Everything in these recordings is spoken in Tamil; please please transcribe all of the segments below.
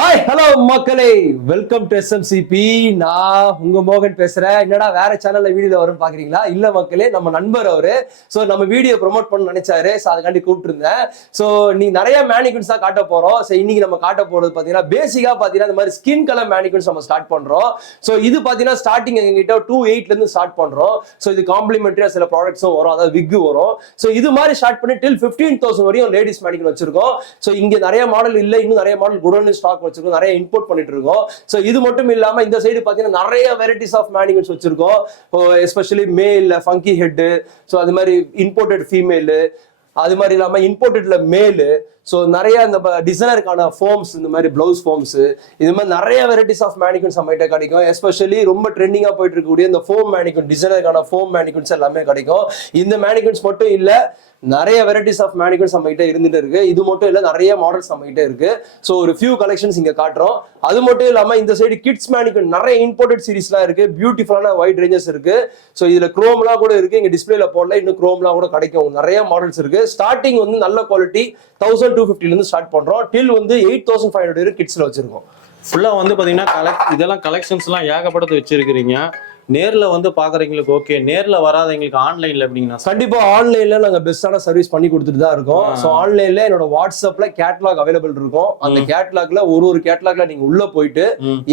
ஹாய் ஹலோ மக்களே. வெல்கம் டு எஸ்எம்சிபி நான் உங்க மோகன் பேசுறேன். என்னடா வேற சேனல்ல வீடியோ வரும் பாக்குறீங்களா? இல்ல மக்களே நம்ம நண்பர் அவரு. சோ நம்ம வீடியோ ப்ரோமோட் பண்ண நினைச்சாரு. சோ அதுக்காண்டி கூப்பிட்டு இருந்தேன் சோ நீ நிறைய மேனிகுன்ஸ் தான் காட்ட போறோம். சோ இன்னைக்கு நம்ம காட்ட போறது பாத்தீங்கன்னா பேசிக்கா பாத்தீங்கன்னா இந்த மாதிரி ஸ்கின் கலர் மேனிக்யூன்ஸ் நம்ம ஸ்டார்ட் பண்றோம். சோ இது பாத்தீங்கன்னா ஸ்டார்டிங் எங்ககிட்ட டூ எயிட்ல இருந்து ஸ்டார்ட் பண்றோம். சோ இது காம்ப்ளிமெண்டரியா சில ப்ராடக்ட்ஸும் வரும். அதாவது விக் வரும். சோ இது மாதிரி ஸ்டார்ட் பண்ணி டில் பிப்டீன் தௌசண்ட் வரையும் லேடிஸ் மேனிகன் வச்சிருக்கோம். சோ இங்க நிறைய மாடல் இல்ல. இன்னும் நிறைய மாடல் குடோன்னு ஸ்டாக் வச்சிருக்கோம் நிறைய இம்போர்ட் பண்ணிட்டு இருக்கோம் ஸோ இது மட்டும் இல்லாம இந்த சைடு பார்த்தீங்கன்னா நிறைய வெரைட்டிஸ் ஆஃப் மேனிகன்ஸ் வச்சிருக்கோம். எஸ்பெஷலி மேல் ஃபங்கி ஹெட்டு ஸோ அது மாதிரி இம்போர்ட்டட் ஃபீமேல் அது மாதிரி இல்லாமல் இம்போர்ட்டட்ல மேலு ஸோ நிறைய இந்த டிசைனருக்கான ஃபோம்ஸ் இந்த மாதிரி ப்ளவுஸ் ஃபார்ம்ஸ் இது மாதிரி நிறைய வெரைட்டிஸ் ஆஃப் மேனிகன்ஸ் நம்மகிட்ட கிடைக்கும். எஸ்பெஷலி ரொம்ப ட்ரெண்டிங்காக போயிட்டு இருக்கக்கூடிய இந்த ஃபோம் மேனிகன் டிசைனருக்கான ஃபோம் மேனிகன்ஸ் எல்லாமே கிடைக்கும். இந்த மேனிகன்ஸ் மட்டும் இல்லை நிறைய வெரைட்டிஸ் ஆஃப் மேனிகன்ஸ் நம்மகிட்ட இருந்துட்டு இருக்கு. இது மட்டும் இல்லை நிறைய மாடல்ஸ் நம்மகிட்ட இருக்கு. ஸோ ஒரு ஃபியூ கலெக்ஷன்ஸ் இங்கே காட்டுறோம். அது மட்டும் இல்லாமல் இந்த சைடு கிட்ஸ் மேனிகன் நிறைய இம்போர்ட்டட் சீரிஸ்லாம் இருக்கு. பியூட்டிஃபுல்லான ஒயிட் ரேஞ்சஸ் இருக்கு. ஸோ இதில் குரோம்லாம் கூட இருக்கு. இங்கே டிஸ்பிளேல போடல. இன்னும் குரோம்லாம் கூட கிடைக்கும். நிறைய மாடல்ஸ் இருக்கு. ஸ்டார்டிங் வந்து நல்ல குவாலிட்டி தௌசண்ட் டூ ஃபிஃப்டிலேருந்து ஸ்டார்ட் பண்றோம். டில் வந்து எயிட் தௌசண்ட் ஃபைவ் ஹண்ட்ரட் கிட்ஸில் வச்சிருக்கோம். ஃபுல்லா வந்து பாத்தீங்கன்னா கலெக்ட் இதெல்லாம் கலெக்ஷன்ஸ்லாம் ஏகப்பட்டது வச்சிருக்கிறீங்க. நேர்ல வந்து பாக்குறவங்களுக்கு ஓகே நேர்ல வராதவங்களுக்கு ஆன்லைன்ல எப்படிங்கண்ணா கண்டிப்பா ஆன்லைன்ல நாங்க பெஸ்டான சர்வீஸ் பண்ணி கொடுத்துட்டு தான் இருக்கோம். ஸோ ஆன்லைன்ல என்னோட வாட்ஸ்அப்ல கேட்லாக் அவைலபிள் இருக்கும். அந்த கேட்லாக்ல ஒரு ஒரு கேட்லாக்ல நீங்க உள்ள போயிட்டு.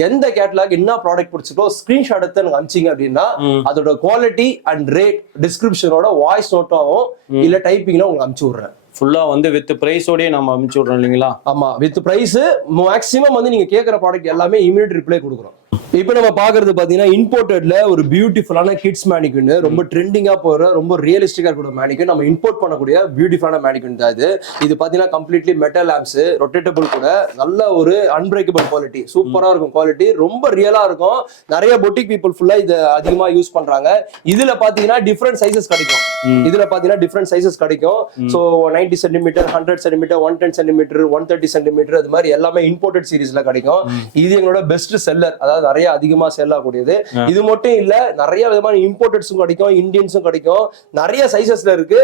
எந்த கேட்லாக் என்ன ப்ராடக்ட் பிடிச்சிக்கோ ஸ்கிரீன்ஷாட் எடுத்து எனக்கு அனுப்பிச்சிங்க அப்படின்னா. அதோட குவாலிட்டி அண்ட் ரேட் டிஸ்கிரிப்ஷனோட வாய்ஸ் நோட்டாவும் இல்ல டைப்பிங்ல உங்களுக்கு அனுப்பிச்சு விடுறேன். ஃபுல்லா வந்து வித் பிரைஸோடய நம்ம அனுப்பிச்சு விடுறோம் இல்லைங்களா? ஆமா வித் பிரைஸ் மேக்ஸிமம் வந்து நீங்க கேட்குற ப்ராடக்ட் எல்லாமே இமீடியட் ரிப்ளை கொடுக்குறோம். இப்போ நம்ம பாக்குறது பாத்தீங்கன்னா இம்போர்ட்டட்ல ஒரு பியூட்டிஃபுல்லான கிட்ஸ் மேனிக்குன்னு ரொம்ப ட்ரெண்டிங்கா போற ரொம்ப ரியலிஸ்டிக்கா இருக்கிற மேனிக்குன் நம்ம இம்போர்ட் பண்ணக்கூடிய பியூட்டிஃபுல்லான மேனிக்குன் தான் இது. இது பாத்தீங்கன்னா கம்ப்ளீட்லி மெட்டல் லேம்ப்ஸ் ரொட்டேட்டபிள் கூட நல்ல ஒரு அன்பிரேக்கபிள் குவாலிட்டி சூப்பரா இருக்கும் குவாலிட்டி ரொம்ப ரியலா இருக்கும். நிறைய பொட்டிக் பீப்புள் ஃபுல்லா இதை அதிகமா யூஸ் பண்றாங்க. இதுல பாத்தீங்கன்னா டிஃப்ரெண்ட் சைசஸ் கிடைக்கும். இதுல பாத்தீங்கன்னா டிஃப்ரெண்ட் சைசஸ் கிடைக்கும். So ninety centimetre hundred centimetre one ten centimetre one thirty centimetre அது மாதிரி எல்லாமே இம்போர்ட்டட் சீரிஸ்ல கிடைக்கும். இது எங்களோட பெஸ்ட் செல்லர் அதாவது நிறைய அதிகமா செல் ஆகக்கூடியது. இது மட்டும் இல்ல நிறைய விதமான இம்போர்ட்டட்ஸும் கிடைக்கும் இந்தியன்ஸும் கிடைக்கும். நிறைய சைசஸ்ல இருக்கு.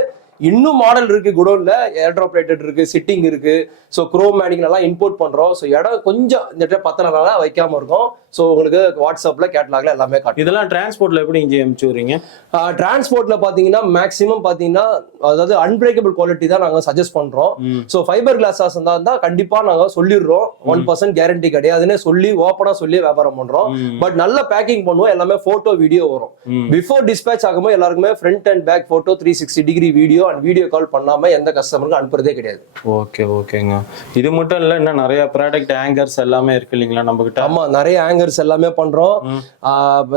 இன்னும் மாடல் இருக்கு குடோன்ல ஏர்ட்ராப் ரேட்டட் இருக்கு சிட்டிங் இருக்கு. ஸோ குரோம் மேனிக் எல்லாம் இம்போர்ட் பண்றோம். ஸோ இடம் கொஞ்சம் இந்த இடத்துல பத்தனால வைக்காம இருக்கும். ஸோ உங்களுக்கு வாட்ஸ்அப்ல கேட்லாக்ல எல்லாமே காட்டும். இதெல்லாம் டிரான்ஸ்போர்ட்ல எப்படி இங்க அனுப்பிச்சு விடுறீங்க? டிரான்ஸ்போர்ட்ல பாத்தீங்கன்னா மேக்ஸிமம் பாத்தீங்கன்னா அதாவது அன்பிரேக்கபிள் குவாலிட்டி தான் நாங்க சஜஸ்ட் பண்றோம். ஸோ ஃபைபர் கிளாஸஸ் இருந்தா கண்டிப்பா நாங்க சொல்லிடுறோம். ஒன் பர்சன்ட் கேரண்டி கிடையாதுன்னு சொல்லி ஓப்பனா சொல்லி வியாபாரம் பண்றோம். பட் நல்ல பேக்கிங் பண்ணுவோம். எல்லாமே போட்டோ வீடியோ வரும். பிஃபோர் டிஸ்பேச் ஆகும்போது எல்லாருக்குமே front and back photo three sixty degree video and video call பண்ணாம எந்த கஸ்டமருக்கும் அனுப்புறதே கிடையாது. ஓகே ஓகேங்க இது மட்டும் இல்ல இன்னும் நிறைய ப்ராடக்ட் ஆங்கர்ஸ் எல்லாமே இருக்கு இல்லைங்களா நம்ம கிட்ட ஆமா நிறைய ஆங்கர்ஸ் எல்லாமே பண்றோம்.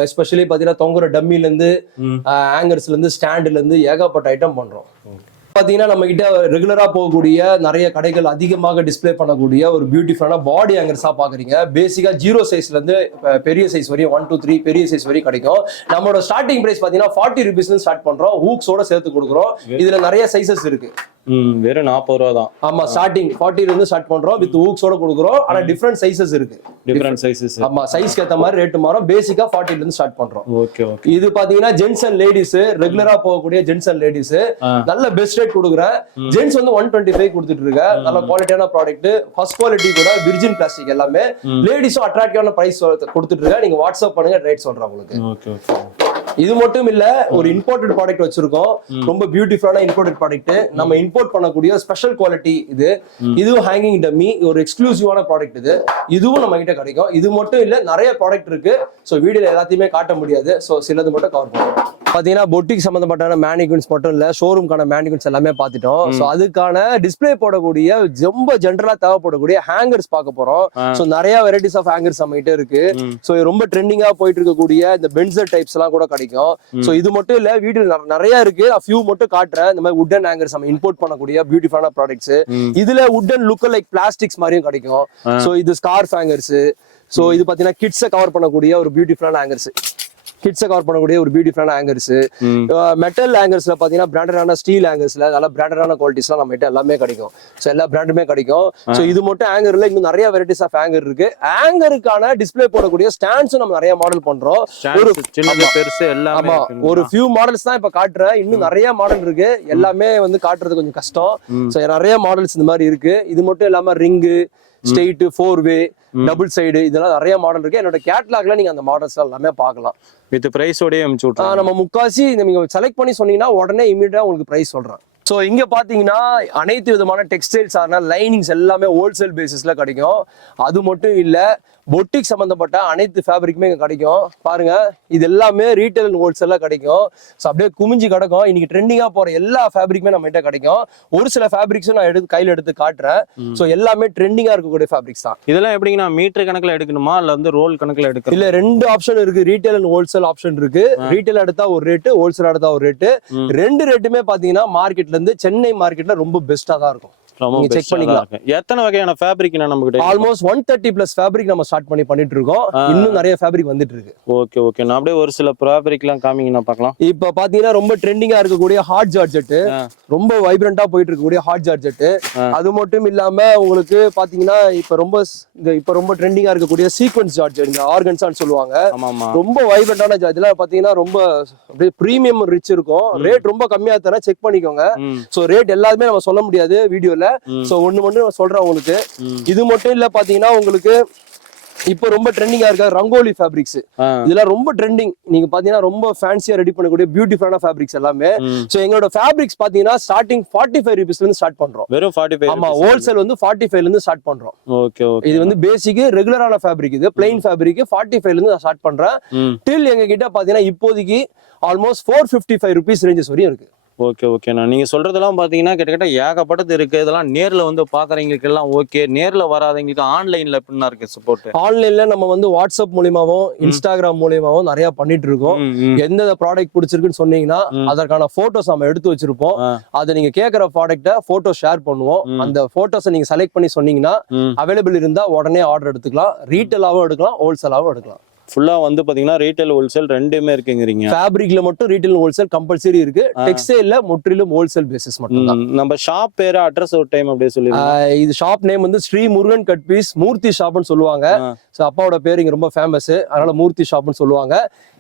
எஸ்பெஷலி பாத்தீங்கன்னா தொங்குற டம்மில இருந்து ம். ஆங்கர்ஸ்ல இருந்து ஸ்டாண்ட்ல இருந்து ஏகப்பட்ட ஐட்டம் பண்றோம். பாத்தீங்கன்னா நம்ம கிட்ட ரெகுலரா போகக்கூடிய நிறைய கடைகள் அதிகமாக டிஸ்ப்ளே பண்ணக்கூடிய ஒரு பியூட்டிஃபுல்லான பாடி ஆங்கர்ஸா பாக்குறீங்க. பேசிக்கா ஜீரோ சைஸ்ல இருந்து அஹ், பெரிய சைஸ் வரையும் ஒன் டூ த்ரீ பெரிய சைஸ் வரையும் கிடைக்கும். நம்மளோட ஸ்டார்டிங் பிரைஸ் பாத்தீங்கன்னா ஃபார்ட்டி ருபீஸ் ஸ்டார்ட் பண்றோம். ஹூக்ஸோட சேர்த்து கொடுக்குறோம். இதுல நிறைய சைசஸ் இருக்கு. ம் வெறும் நாற்பது ரூபா தான். ஆமா ஸ்டார்டிங் ஃபார்ட்டில இருந்து ஸ்டார்ட் பண்றோம் வித் ஹூக்ஸோட கொடுக்குறோம். ஆனா டிஃப்ரெண்ட் சைசஸ் இருக்கு. டிஃப்ரெண்ட் சைஸஸ் ஆமா சைஸ்க்கு ஏத்த மாதிரி ரேட் மாறும். பேசிக்கா ஃபார்ட்டில இருந்து ஸ்டார்ட் பண்றோம். Okay okay. இது பாத்தீங்கன்னா ஜென்ஸ் அண்ட் லேடிஸ் ரெகுலரா போகக்கூடிய ஜென்ஸ் அண்ட் லேடிஸ். நல்ல பெஸ்ட் ரேட் கொடுக்குறேன். ஜென்ஸ் வந்து ஒன் டுவெண்ட்டி ஃபைவ் கொடுத்துட்டு இருக்க. நல்ல குவாலிட்டியான ப்ராடக்ட் ஃபர்ஸ்ட் குவாலிட்டி கூட விர்ஜின் பிளாஸ்டிக் எல்லாமே. லேடிஸும் அட்ராக்டிவான பிரைஸ் கொடுத்துட்டு இருக்க. நீங்க வாட்ஸ்அப் பண்ணுங்க ரேட் சொல்றேன் உங்களுக்கு. Okay okay. இது மட்டும் இல்ல ஒரு இம்போர்ட்டட் ப்ராடக்ட் வச்சிருக்கோம். ரொம்ப பியூட்டிஃபுல்லான இம்போர்ட்டட் ப்ராடக்ட் நம்ம இம்போர்ட் பண்ணக்கூடிய ஸ்பெஷல் குவாலிட்டி இது. இதுவும் ஹேங்கிங் டம்மி ஒரு எக்ஸ்க்ளூசிவான ப்ராடக்ட் இது. இதுவும் நம்ம கிட்ட கிடைக்கும். இது மட்டும் இல்ல நிறைய ப்ராடக்ட் இருக்கு. ஸோ வீடியோல எல்லாத்தையுமே காட்ட முடியாது. ஸோ சிலது மட்டும் கவர் பண்ணுவோம். பாத்தீங்கன்னா பொட்டிக் சம்பந்தப்பட்ட மேனிகுன்ஸ் மட்டும் இல்ல ஷோரூம்கான மேனிகுன்ஸ் எல்லாமே பார்த்துட்டோம். ஸோ அதுக்கான டிஸ்ப்ளே போடக்கூடிய ரொம்ப ஜென்ரலா தேவைப்படக்கூடிய ஹேங்கர்ஸ் பார்க்க போறோம். ஸோ நிறைய வெரைட்டிஸ் ஆஃப் ஹேங்கர்ஸ் நம்ம கிட்ட இருக்கு. ஸோ ரொம்ப ட்ரெண்டிங்கா போயிட்டு இருக்கக்கூடிய இந்த பென்சர் டைப்ஸ் எல்லாம் கூட கிடைக்கும். ஸோ இது மட்டும் இல்ல வீடியோ நிறைய இருக்கு. ஃபியூ மட்டும் காட்டுறேன். இந்த மாதிரி உட்டன் ஹேங்கர்ஸ் நம்ம இம்போர்ட் பண்ணக்கூடிய பியூட்டிஃபுல்லான ப்ராடக்ட்ஸ். இதுல உட்டன் லுக் லைக் பிளாஸ்டிக்ஸ் மாதிரியும் கிடைக்கும். ஸோ இது ஸ்கார்ஃப் ஹேங்கர்ஸ் ஸோ இது பாத்தீங்கன்னா கிட்ஸை கவர் பண்ணக்கூடிய ஒரு பியூட்டிஃபுல்லான ஹேங்கர்ஸ் கிட்ஸை கவர் பண்ணக்கூடிய ஒரு பியூட்டிஃபுல்லான ஹேங்கர்ஸ் ம். மெட்டல் ஹேங்கர்ஸ்ல பாத்தீங்கன்னா பிராண்டடான ஸ்டீல் ஹேங்கர்ஸ்ல நல்லா பிராண்டடான குவாலிட்டிஸ்லாம் நம்ம கிட்ட எல்லாமே கிடைக்கும். ஸோ எல்லா பிராண்டுமே கிடைக்கும். ஸோ இது மட்டும் ஹேங்கர்ல இன்னும் நிறைய வெரைட்டிஸ் ஆஃப் ஹேங்கர் இருக்கு. ஹேங்கருக்கான டிஸ்ப்ளே போடக்கூடிய ஸ்டாண்ட்ஸும் நம்ம நிறைய மாடல் பண்றோம். ஒரு பெருசு எல்லாமே ஆமா? ஒரு ஃபியூ மாடல்ஸ் தான் இப்ப காட்டுறேன் இன்னும் நிறைய மாடல் இருக்கு. எல்லாமே வந்து காட்டுறது கொஞ்சம் கஷ்டம். ஸோ நிறைய மாடல்ஸ் இந்த மாதிரி இருக்கு. இது மட்டும் இல்லாம ring straight four way double side இதெல்லாம் நிறைய மாடல் இருக்கு. என்னோட கேட்லாக்ல நீங்க அந்த மாடல்ஸ் எல்லாமே பார்க்கலாம். வித் பிரைஸோடய ஆஹ் விட்றாங்க நம்ம முக்காசி நீங்க செலக்ட் பண்ணி சொன்னீங்கன்னா உடனே இமீடியட்டா உங்களுக்கு பிரைஸ் சொல்றேன். ஸோ இங்க பாத்தீங்கன்னா அனைத்து விதமான டெக்ஸ்டைல்ஸ் ஆன லைனிங்ஸ் எல்லாமே ஹோல்சேல் பேசிஸ்ல கிடைக்கும். அது மட்டும் இல்ல பொட்டிக் சம்பந்தப்பட்ட அனைத்து ஃபேப்ரிக்குமே இங்க கிடைக்கும். பாருங்க இது எல்லாமே ரீட்டைல் அண்ட் ஹோல்சேல்ல கிடைக்கும். ஸோ அப்படியே குமிஞ்சு கிடக்கும். இன்னைக்கு ட்ரெண்டிங்கா போற எல்லா ஃபேப்ரிக்குமே நம்ம கிட்ட கிடைக்கும். ஒரு சில ஃபேப்ரிக்ஸும் நான் எடுத்து கையில எடுத்து காட்டுறேன். ஸோ எல்லாமே ட்ரெண்டிங்கா இருக்கக்கூடிய ஃபேப்ரிக்ஸ் தான். இதெல்லாம் எப்படிங்கண்ணா மீட்டர் கணக்குல எடுக்கணுமா? இல்ல வந்து ரோல் கணக்குல எடுக்கணும்? இல்ல ரெண்டு ஆப்ஷன் இருக்கு. ரீட்டைல் அண்ட் ஹோல்சேல் ஆப்ஷன் இருக்கு. ரீட்டைல் எடுத்தா ஒரு ரேட்டு ஹோல்சேல் எடுத்தா ஒரு ரேட்டு. ரெண்டு ரேட்டுமே பாத்தீங்கன்னா மார்க்கெட்ல இருந்து சென்னை மார்க்கெட்ல ரொம்ப பெஸ்டா தான் இருக்கும். ரொம்ப தான் பண்ணிக்கலாம். எத்தனை வகையான ஃபேப்ரிக் நம்ம கிட்ட almost one thirty plus fabric நம்ம ஸ்டார்ட் பண்ணி பண்ணிட்டு இருக்கோம். இன்னும் நிறைய ஃபேப்ரிக் வந்துட்டு இருக்கு ஓகே ஓகே நான் அப்படியே ஒரு சில ஃபேப்ரிக் எல்லாம் காமிங்கண்ணா பார்க்கலாம். இப்ப பாத்தீங்கன்னா ரொம்ப ட்ரெண்டிங்கா இருக்கக்கூடிய ஹாட் ஜார்ஜெட். ரொம்ப வைப்ரண்டா போயிட்டு இருக்கக்கூடிய ஹாட் ஜார்ஜெட். அது மட்டும் இல்லாம உங்களுக்கு பாத்தீங்கன்னா இப்ப ரொம்ப ஸ்- இந்த இப்ப ரொம்ப ட்ரெண்டிங்கா இருக்கக்கூடிய சீக்வன்ஸ் ஜார்ஜெட் இந்த ஆர்கன்ஸான்னு சொல்லுவாங்க. ரொம்ப வைப்ரண்டான இதெல்லாம் பாத்தீங்கன்னா ரொம்ப அப்படியே ப்ரீமியம் ரிச் இருக்கும். ரேட் ரொம்ப கம்மியா தரேன். செக் பண்ணிக்கோங்க. சோ ரேட் எல்லாருமே நம்ம சொல்ல முடியாது. வீடியோல ம். சோ ஒண்ணு மட்டும் நான் சொல்றேன் உங்களுக்கு. இது மட்டும் இல்ல பாத்தீங்கன்னா உங்களுக்கு இப்போ ரொம்ப ட்ரெண்டிங்கா இருக்க ரங்கோலி ஃபேப்ரிக்ஸ். இதெல்லாம் ரொம்ப ட்ரெண்டிங் நீங்க பாத்தீங்கன்னா ரொம்ப ஃபேன்சியா ரெடி பண்ணக்கூடிய பியூட்டிஃபுல்லான ஃபேப்ரிக்ஸ் எல்லாமே. சோ எங்களோட ஃபேப்ரிக்ஸ் பாத்தீங்கன்னா ஸ்டார்டிங் ஃபார்ட்டி ஃபைவ் ருபீஸ்ல இருந்து ஸ்டார்ட் பண்றோம். வெறும் ஃபார்ட்டி ஃபைவ் ஆமா ஹோல்சேல் வந்து ஃபார்ட்டி ஃபைவ்ல இருந்து ஸ்டார்ட் பண்றோம். ஓகே ஓகே இது வந்து பேசிக் ரெகுலரான ஃபேப்ரிக் இது பிளைன் ஃபேப்ரிக் ஃபார்ட்டி ஃபைவ்ல இருந்து ஸ்டார்ட் பண்றேன். டில் எங்க கிட்ட பாத்தீங்கன்னா இப்போதைக்கு almost four fifty five rupees ranges வரையும் இருக்கு. ஓகே ஓகேண்ணா நீங்க சொல்றதெல்லாம் பாத்தீங்கன்னா கிட்டத்தட்ட ஏகப்பட்டது இருக்கு. இதெல்லாம் நேர்ல வந்து பாக்குறவங்களுக்கு எல்லாம் ஓகே. நேர்ல வராதவங்களுக்கு ஆன்லைன்ல எப்படின்னா இருக்கு சப்போர்ட் ஆன்லைன்ல நம்ம வந்து வாட்ஸ்அப் மூலியமாவும் இன்ஸ்டாகிராம் மூலியமாவும் நிறைய பண்ணிட்டு இருக்கோம். எந்த ப்ராடக்ட் பிடிச்சிருக்குன்னு சொன்னீங்கன்னா. அதற்கான போட்டோஸ் நம்ம எடுத்து வச்சிருப்போம். அதை நீங்க கேட்கற ப்ராடக்ட்டை போட்டோ ஷேர் பண்ணுவோம். அந்த போட்டோஸை நீங்க செலக்ட் பண்ணி சொன்னீங்கன்னா அவைலபிள் இருந்தா உடனே ஆர்டர் எடுத்துக்கலாம். ரீட்டெயிலாவும் எடுக்கலாம் ஹோல்சேலாவும் எடுக்கலாம். ஃபுல்லா வந்து பாத்தீங்கன்னா ரீட்டைல் ஹோல்சேல் ரெண்டுமே இருக்குங்கிறீங்க. ஃபேப்ரிக்ல மட்டும் ரீட்டைல் ஹோல்சேல் கம்பல்சரி இருக்கு. டெக்ஸ்டைல்ல முற்றிலும் ஹோல்சேல் பேசிஸ் மட்டும் நம்ம ஷாப் பேரு அட்ரஸ் ஒரு டைம் அப்படியே சொல்லிடுங்க. இது ஷாப் நேம் வந்து ஸ்ரீ முருகன் கட் பீஸ் மூர்த்தி ஷாப்னு சொல்லுவாங்க. ஸோ அப்பாவோட பேர் இங்க ரொம்ப ஃபேமஸ் அதனால மூர்த்தி ஷாப்னு சொல்லுவாங்க.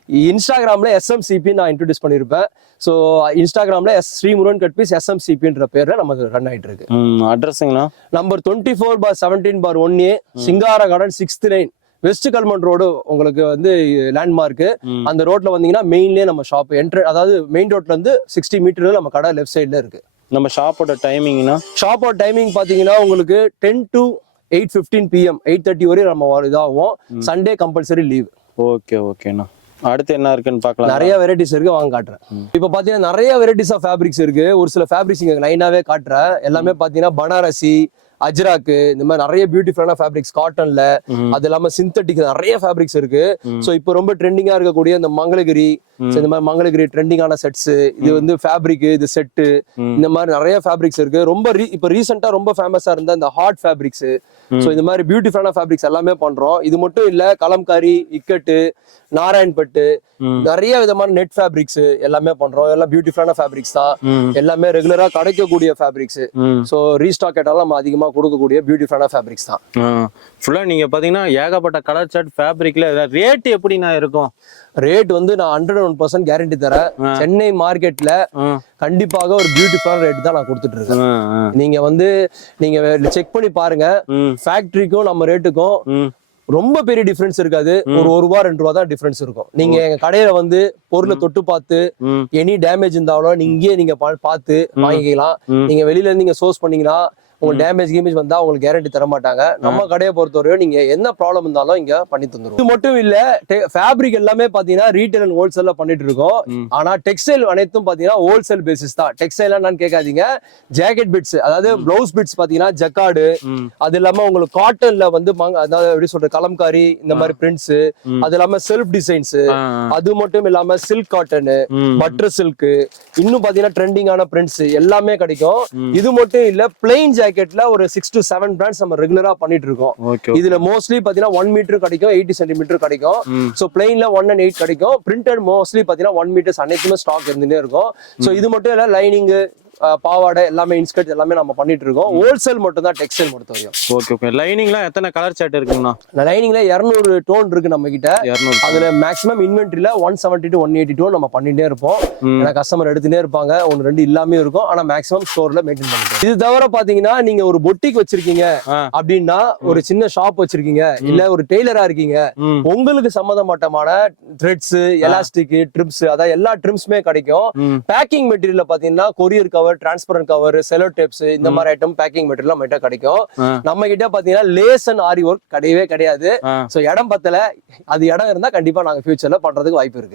இன்ஸ்டாகிராம்ல எஸ்எம்சிபி நான் இன்ட்ரடியூஸ் பண்ணியிருப்பேன் ஸோ இன்ஸ்டாகிராம்ல S Sri Murugan cut piece எஸ்எம்சிபின்ற பேர்ல நமக்கு ரன் ஆயிட்டு இருக்கு. அட்ரஸுங்கண்ணா number twenty four bar seventeen bar one A Singara garden sixth line west Kalman road உங்களுக்கு வந்து லேண்ட்மார்க் அந்த ரோட்ல வந்தீங்கன்னா மெயின்லயே நம்ம ஷாப் என்ட்ரு அதாவது மெயின் ரோட்ல இருந்து சிக்ஸ்டி மீட்டர் நம்ம கடை லெஃப்ட் சைடுல இருக்கு. நம்ம ஷாப்போட டைமிங்னா ஷாப்போட டைமிங் பாத்தீங்கன்னா உங்களுக்கு ten to eight fifteen PM eight thirty வரையும் நம்ம இதாகும் சண்டே கம்பல்சரி லீவ் ஓகே ஓகேண்ணா அடுத்து என்ன இருக்குன்னு பார்க்கலாம்? நிறைய வெரைட்டிஸ் இருக்கு வாங்க காட்டுறேன். இப்போ பாத்தீங்கன்னா நிறைய வெரைட்டிஸ் ஆஃப் ஃபேப்ரிக்ஸ் இருக்கு. ஒரு சில ஃபேப்ரிக்ஸ் இங்க லைனாவே காட்டுறேன். எல்லாமே பாத்தீங்கன்னா பனாரசி அஜ்ராக்கு இந்த மாதிரி நிறைய பியூட்டிஃபுல்லான ஃபேப்ரிக்ஸ் காட்டன்ல. அது இல்லாம சிந்தட்டிக் நிறைய ஃபேப்ரிக்ஸ் இருக்கு. சோ இப்போ ரொம்ப ட்ரெண்டிங்கா இருக்கக்கூடிய இந்த மங்களகிரி இந்த மாதிரி மங்களகிரி ட்ரெண்டிங்கான செட்ஸ் இது வந்து ஃபேப்ரிக் இது செட்டு. இந்த மாதிரி நிறைய ஃபேப்ரிக்ஸ் இருக்கு. ரொம்ப இப்போ ரீசெண்டா ரொம்ப ஃபேமஸா இருந்த இந்த ஹாட் ஃபேப்ரிக்ஸ் ஸோ இந்த மாதிரி பியூட்டிஃபுல்லான ஃபேப்ரிக்ஸ் எல்லாமே பண்றோம். இது மட்டும் இல்ல கலம்காரி இக்கட்டு நாராயண்பட்டு. நிறைய விதமான நெட் ஃபேப்ரிக்ஸ் எல்லாமே பண்றோம். எல்லாம் பியூட்டிஃபுல்லான ஃபேப்ரிக்ஸ் தான். எல்லாமே ரெகுலரா கிடைக்கக்கூடிய ஃபேப்ரிக்ஸ் ஸோ ரீஸ்டாக் கேட்டாலும் நம்ம அதிகமா கொடுக்கக்கூடிய பியூட்டிஃபுல்லான ஃபேப்ரிக்ஸ் தான். ஃபுல்லா நீங்க பாத்தீங்கன்னா ஏகப்பட்ட கலர் ஷர்ட் ஃபேப்ரிக்ல ரேட் எப்படிண்ணா இருக்கும்? ரேட் வந்து நான் ஹண்ட்ரட் ஒன் பர்சன்ட் கேரண்டி தரேன் ஆ. சென்னை மார்க்கெட்ல கண்டிப்பாக ஒரு பியூட்டிஃபுல்லான ரேட் தான் நான் கொடுத்துட்டு இருக்கேன். நீங்க வந்து நீங்க செக் பண்ணி பாருங்க. ஃபேக்டரிக்கும் நம்ம ரேட்டுக்கும் ரொம்ப பெரிய டிஃபரன்ஸ் இருக்காது. ஒரு ஒரு ரூபா ரெண்டு ரூபா தான் டிஃபரன்ஸ் இருக்கும். நீங்க எங்க கடையில வந்து பொருளை தொட்டு பார்த்து எனி டேமேஜ் இருந்தாலும் நீங்க இங்கேயே நீங்க பார்த்து வாங்கிக்கலாம். நீங்க வெளியில இருந்து நீங்க சோர்ஸ் பண்ணீங்கன்னா உங்களுக்கு டேமேஜ் கீமேஜ் வந்தா உங்களுக்கு கேரண்டி தர மாட்டாங்க நம்ம கடையை பொறுத்தவரையும் நீங்க என்ன ப்ராப்ளம் இருந்தாலும் இங்க பண்ணி தந்துருவோம். இது மட்டும் இல்ல ஃபேப்ரிக் எல்லாமே பாத்தீங்கன்னா ரீட்டைல் அண்ட் ஹோல்சேல்ல பண்ணிட்டு இருக்கோம். ஆனா டெக்ஸ்டைல் அனைத்தும் பாத்தீங்கன்னா ஹோல்சேல் பேசிஸ் தான். டெக்ஸ்டைல் என்னன்னு கேட்காதீங்க. ஜாக்கெட் பிட்ஸ் அதாவது பிளவுஸ் பிட்ஸ் பாத்தீங்கன்னா ஜக்கார்டு ம். அது இல்லாம உங்களுக்கு காட்டன்ல வந்து அதாவது எப்படி சொல்றது கலம்காரி இந்த மாதிரி பிரிண்ட்ஸ். அது இல்லாம செல்ஃப் டிசைன்ஸ். அது மட்டும் இல்லாம சில்க் காட்டன் பட்டர் சில்க் இன்னும் பாத்தீங்கன்னா ட்ரெண்டிங்கான பிரிண்ட்ஸ் எல்லாமே கிடைக்கும். இது மட்டும் இல்ல பிளெயின் ஜாக்கெட்ல ஒரு சிக்ஸ் டு செவன் பிராண்ட்ஸ் நம்ம ரெகுலரா பண்ணிட்டு இருக்கோம் இதுல மோஸ்ட்லி பாத்தீங்கன்னா ஒன் மீட்டர் கிடைக்கும் எயிட்டி சென்டிமீட்டர் கிடைக்கும். சோ பிளெயின்ல ஒன் அண்ட் எயிட் கிடைக்கும். பிரிண்டட் மோஸ்ட்லி பாத்தீங்கன்னா ஒன் மீட்டர்ஸ் அனைத்துமே ஸ்டாக் இருந்துட்டே இருக்கும். சோ இது மட்டும் இல்ல லைனிங் பாவாடை எல்லாமே இன்ஸ்கர்ட் எல்லாமே நம்ம பண்ணிட்டு இருக்கோம். ஹோல்சேல் மட்டும் தான் டெக்ஸ்டைல் பொறுத்த வரையும் ஓகே ஓகே லைனிங்லாம் எத்தனை கலர் சார்ட் இருக்குங்கண்ணா? லைனிங்ல இரநூறு டோன் இருக்கு நம்ம கிட்ட இரநூறு அதுல maximum இன்வென்ட்ரில one seventy to one eighty two நம்ம பண்ணிட்டே இருப்போம். ஏன்னா கஸ்டமர் எடுத்துட்டே இருப்பாங்க. ஒன்று ரெண்டு இல்லாமே இருக்கும். ஆனா மேக்ஸிமம் ஸ்டோர்ல மெயின்டைன் பண்ணிட்டு இது தவிர பாத்தீங்கன்னா நீங்க ஒரு பொட்டிக் வச்சிருக்கீங்க. அப்படின்னா ஒரு சின்ன ஷாப் வச்சிருக்கீங்க. இல்ல ஒரு டெய்லரா இருக்கீங்க. உங்களுக்கு சம்மந்தப்பட்டமான த்ரெட்ஸ் எலாஸ்டிக் ட்ரிப்ஸ் அதாவது எல்லா ட்ரிம்ஸுமே கிடைக்கும். பேக்கிங் மெட்டீரியல்ல பாத்தீங்கன்னா courier cover transparent cover cello tapes இந்த மாதிரி ஐட்டம் பேக்கிங் மெட்டீரியல் நம்ம கிட்ட கிடைக்கும். நம்ம கிட்ட பாத்தீங்கன்னா லேஸ் அண்ட் ஆரி ஒர்க் கிடையவே கிடையாது. சோ இடம் பத்தல. அது இடம் இருந்தா கண்டிப்பா நாங்க ஃபியூச்சர்ல பண்றதுக்கு வாய்ப்பு இருக்கு.